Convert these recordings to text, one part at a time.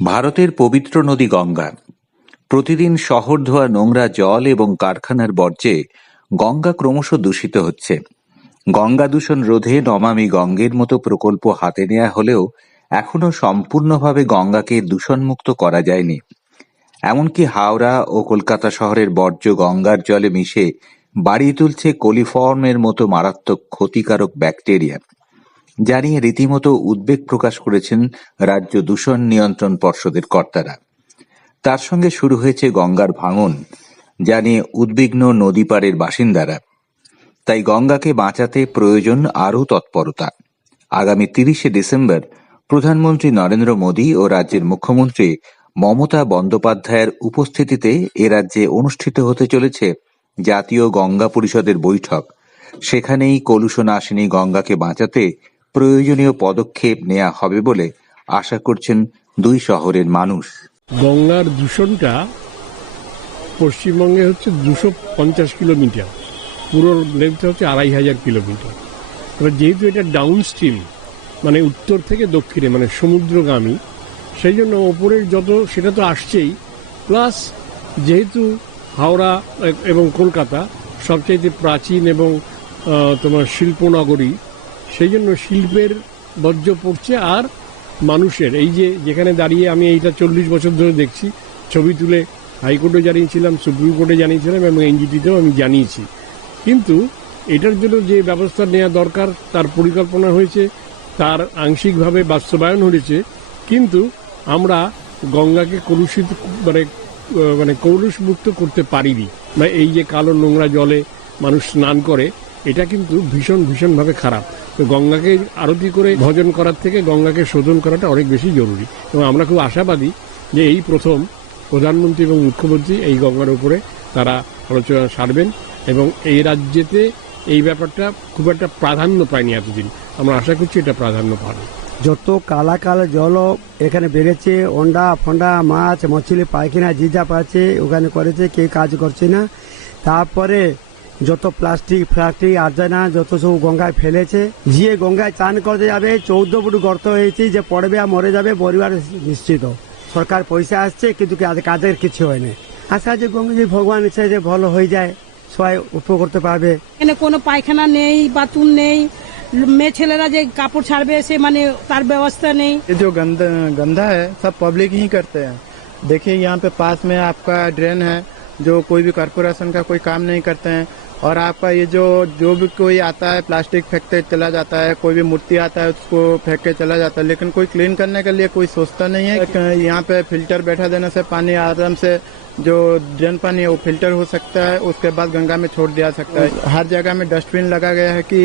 ভারতের পবিত্র নদী গঙ্গা। প্রতিদিন শহর ধোয়া নোংরা জল এবং কারখানার বর্জ্যে গঙ্গা ক্রমশ দূষিত হচ্ছে। গঙ্গা দূষণ রোধে নমামি গঙ্গের মতো প্রকল্প হাতে নেওয়া হলেও এখনো সম্পূর্ণভাবে গঙ্গাকে দূষণমুক্ত করা যায়নি। এমনকি হাওড়া ও কলকাতা শহরের বর্জ্য গঙ্গার জলে মিশে বাড়িয়ে তুলছে কোলিফর্মের মতো মারাত্মক ক্ষতিকারক ব্যাকটেরিয়া, যা নিয়ে রীতিমতো উদ্বেগ প্রকাশ করেছেন রাজ্য দূষণ নিয়ন্ত্রণ পর্ষদের কর্তারা। তার সঙ্গে শুরু হয়েছে গঙ্গার ভাঙন, যা নিয়ে উদ্বিগ্ন নদীপাড়ের বাসিন্দারা। তাই গঙ্গাকে বাঁচাতে প্রয়োজন আরও তৎপরতা। আগামী 30শে ডিসেম্বর প্রধানমন্ত্রী নরেন্দ্র মোদী ও রাজ্যের মুখ্যমন্ত্রী মমতা বন্দ্যোপাধ্যায়ের উপস্থিতিতে এ রাজ্যে অনুষ্ঠিত হতে চলেছে জাতীয় গঙ্গা পরিষদের বৈঠক। সেখানেই কলুষনাশিনী গঙ্গাকে বাঁচাতে প্রয়োজনীয় পদক্ষেপ নেওয়া হবে বলে আশা করছেন দুই শহরের মানুষ। গঙ্গার দূষণটা পশ্চিমবঙ্গে হচ্ছে 250 কিলোমিটার, পুরো লেন্থ হচ্ছে 2500 কিলোমিটার। এবার যেহেতু এটা ডাউন স্ট্রিম, মানে উত্তর থেকে দক্ষিণে, মানে সমুদ্রগামী, সেই জন্য ওপরের যত সেটা তো আসছেই, প্লাস যেহেতু হাওড়া এবং কলকাতা সবচাইতে প্রাচীন এবং তোমার শিল্পনগরী, সেই জন্য শিল্পের বর্জ্য পড়ছে। আর মানুষের এই যে যেখানে দাঁড়িয়ে আমি এইটা 40 বছর ধরে দেখছি, ছবি তুলে হাইকোর্টে জানিয়েছিলাম, সুপ্রিম কোর্টে জানিয়েছিলাম এবং এনজিটিতেও আমি জানিয়েছি। কিন্তু এটার জন্য যে ব্যবস্থা নেওয়া দরকার তার পরিকল্পনা হয়েছে, তার আংশিকভাবে বাস্তবায়ন হয়েছে, কিন্তু আমরা গঙ্গাকে কলুষিত মানে কলুষমুক্ত করতে পারিনি। এই যে কালো নোংরা জলে মানুষ স্নান করে, এটা কিন্তু ভীষণভাবে খারাপ। তো গঙ্গাকে আরতি করে ভজন করার থেকে গঙ্গাকে শোধন করাটা অনেক বেশি জরুরি। এবং আমরা খুব আশাবাদী যে এই প্রথম প্রধানমন্ত্রী এবং মুখ্যমন্ত্রী এই গঙ্গার উপরে তারা আলোচনা সারবেন এবং এই রাজ্যেতে এই ব্যাপারটা খুব একটা প্রাধান্য পায়নি এতদিন। আমরা আশা করছি এটা প্রাধান্য পাবে। যত কালা কালো জল এখানে বেড়েছে, অন্ডা ফন্ডা মাছ মছলি পায়খানা যে যা পাচ্ছে ওখানে করেছে, কেউ কাজ করছে না। তারপরে যত প্লাস্টিক আর্জনা যত সব গঙ্গায় ফেলেছে, যে গঙ্গায় চান করতে যাবে 14 ফুট গর্ত হয়েছে, যে পড়বে আর মরে যাবে পরিবার নিশ্চিত। সরকার পয়সা আসছে কিন্তু কাজের কিছু হয় না। আশা যে গঙ্গা যে ভগবান ইচ্ছা যে ভালো হয়ে যায়, সবাই উপভোগ করতে পারবে। এখানে কোনো পায়খানা নেই, বাথরুম নেই, মেয়ে ছেলেরা যে কাপড় ছাড়বে সে মানে তার ব্যবস্থা নেই। ये जो गंदा है सब पब्लिक ही करते हैं। देखिए यहाँ पे पास में आपका ड्रेन है, जो कोई भी कॉर्पोरेशन का कोई काम नहीं करते हैं। और आपका ये जो भी कोई आता है प्लास्टिक फेंकते चला जाता है, कोई भी मूर्ति आता है उसको फेंक के चला जाता है, लेकिन कोई क्लीन करने के लिए कोई सोचता नहीं है। यहाँ पे फिल्टर बैठा देने से पानी आराम से जो ड्रेन पानी है वो फिल्टर हो सकता है, उसके बाद गंगा में छोड़ दिया सकता है। हर जगह में डस्टबिन लगा गया है कि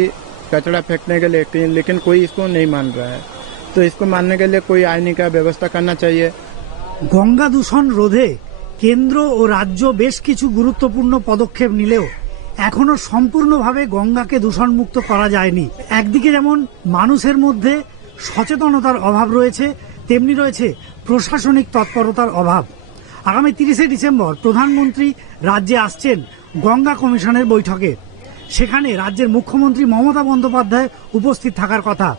कचरा फेंकने के लिए, लेकिन कोई इसको नहीं मान रहा है। तो इसको मानने के लिए कोई आईनी का व्यवस्था करना चाहिए। গঙ্গা দূষণ রোধে কেন্দ্র ও রাজ্য বেশ কিছু গুরুত্বপূর্ণ পদক্ষেপ নিলেও এখনো সম্পূর্ণভাবে গঙ্গাকে দূষণমুক্ত করা যায়নি। একদিকে যেমন মানুষের মধ্যে সচেতনতার অভাব রয়েছে, তেমনি রয়েছে প্রশাসনিক তৎপরতার অভাব। আগামী 30শে ডিসেম্বর প্রধানমন্ত্রী রাজ্যে আসছেন গঙ্গা কমিশনের বৈঠকে। সেখানে রাজ্যের মুখ্যমন্ত্রী মমতা বন্দ্যোপাধ্যায় উপস্থিত থাকার কথা।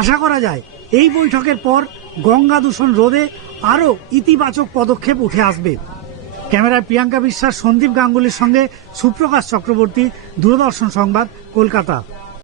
আশা করা যায় এই বৈঠকের পর গঙ্গা দূষণ রোধে আরও ইতিবাচক পদক্ষেপ উঠে আসবে। ক্যামেরায় প্রিয়াঙ্কা বিশ্বাস, সন্দীপ গাঙ্গুলির সঙ্গে সুপ্রকাশ চক্রবর্তী, দূরদর্শন সংবাদ, কলকাতা।